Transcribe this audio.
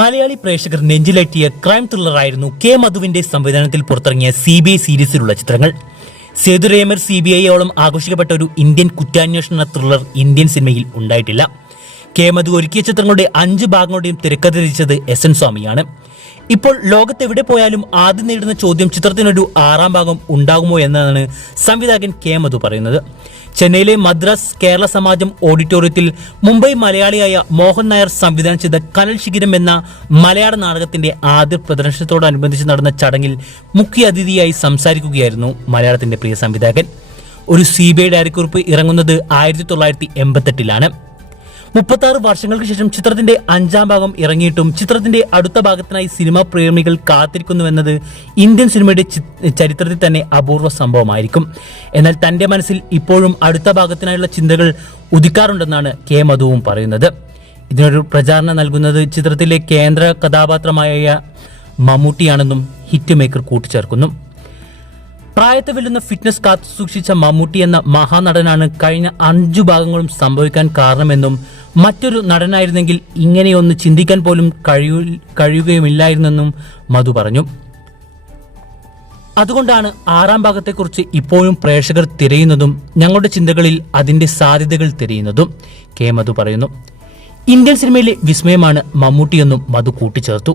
മലയാളി പ്രേക്ഷകർ നെഞ്ചിലേറ്റിയ crime ത്രില്ലറായിരുന്നു K മധുവിന്റെ സംവിധാനത്തിൽ പുറത്തിറങ്ങിയ CBI സീരീസിലുള്ള ചിത്രങ്ങൾ. സേതുരേമർ CBIയോളം ആഘോഷിക്കപ്പെട്ട ഒരു ഇന്ത്യൻ കുറ്റാന്വേഷണ ത്രില്ലർ ഇന്ത്യൻ സിനിമയിൽ ഉണ്ടായിട്ടില്ല. കെ മധു ഒരുക്കിയ ചിത്രങ്ങളുടെ 5 ഭാഗങ്ങളുടെയും തിരക്കഥ രചിച്ചത് SN സ്വാമിയാണ്. ഇപ്പോൾ ലോകത്തെവിടെ പോയാലും ആദ്യം നേരിടുന്ന ചോദ്യം ചിത്രത്തിനൊരു 6ാം ഭാഗം ഉണ്ടാകുമോ എന്നതാണ് സംവിധായകൻ കെ മധു പറയുന്നത്. ചെന്നൈയിലെ മദ്രാസ് കേരള സമാജം ഓഡിറ്റോറിയത്തിൽ മുംബൈ മലയാളിയായ മോഹൻ നായർ സംവിധാനം ചെയ്ത കനൽ ശിഖിരം എന്ന മലയാള നാടകത്തിന്റെ ആദ്യ പ്രദർശനത്തോടനുബന്ധിച്ച് നടന്ന ചടങ്ങിൽ മുഖ്യ അതിഥിയായി സംസാരിക്കുകയായിരുന്നു മലയാളത്തിന്റെ പ്രിയ സംവിധായകൻ. ഒരു CBI ഡയറിക്കുറിപ്പ് ഇറങ്ങുന്നത് 1988-ലാണ്. 36 വർഷങ്ങൾക്ക് ശേഷം ചിത്രത്തിന്റെ 5ാം ഭാഗം ഇറങ്ങിയിട്ടും ചിത്രത്തിന്റെ അടുത്ത ഭാഗത്തിനായി സിനിമാ പ്രേമികൾ കാത്തിരിക്കുന്നുവെന്നത് ഇന്ത്യൻ സിനിമയുടെ ചരിത്രത്തിൽ തന്നെ അപൂർവ സംഭവമായിരിക്കും. എന്നാൽ തന്റെ മനസ്സിൽ ഇപ്പോഴും അടുത്ത ഭാഗത്തിനായുള്ള ചിന്തകൾ ഉദിക്കാറുണ്ടെന്നാണ് കെ മധുവും പറയുന്നത്. ഇതിനൊരു പ്രചാരണം നൽകുന്നത് ചിത്രത്തിലെ കേന്ദ്ര കഥാപാത്രമായ മമ്മൂട്ടിയാണെന്നും ഹിറ്റ് മേക്കർ കൂട്ടിച്ചേർക്കുന്നു. പ്രായത്തെ വെല്ലുന്ന ഫിറ്റ്നസ് കാത്തു സൂക്ഷിച്ച മമ്മൂട്ടി എന്ന മഹാനടനാണ് കഴിഞ്ഞ 5 ഭാഗങ്ങളും സംഭവിക്കാൻ കാരണമെന്നും മറ്റൊരു നടനായിരുന്നെങ്കിൽ ഇങ്ങനെയൊന്ന് ചിന്തിക്കാൻ പോലും കഴിയുകയുമില്ലായിരുന്നെന്നും മധു പറഞ്ഞു. അതുകൊണ്ടാണ് 6ാം ഭാഗത്തെക്കുറിച്ച് ഇപ്പോഴും പ്രേക്ഷകർ തിരയുന്നതും ഞങ്ങളുടെ ചിന്തകളിൽ അതിന്റെ സാധ്യതകൾ തിരയുന്നതും കെ മധു പറയുന്നു. ഇന്ത്യൻ സിനിമയിലെ വിസ്മയമാണ് മമ്മൂട്ടിയെന്നും മധു കൂട്ടിച്ചേർത്തു.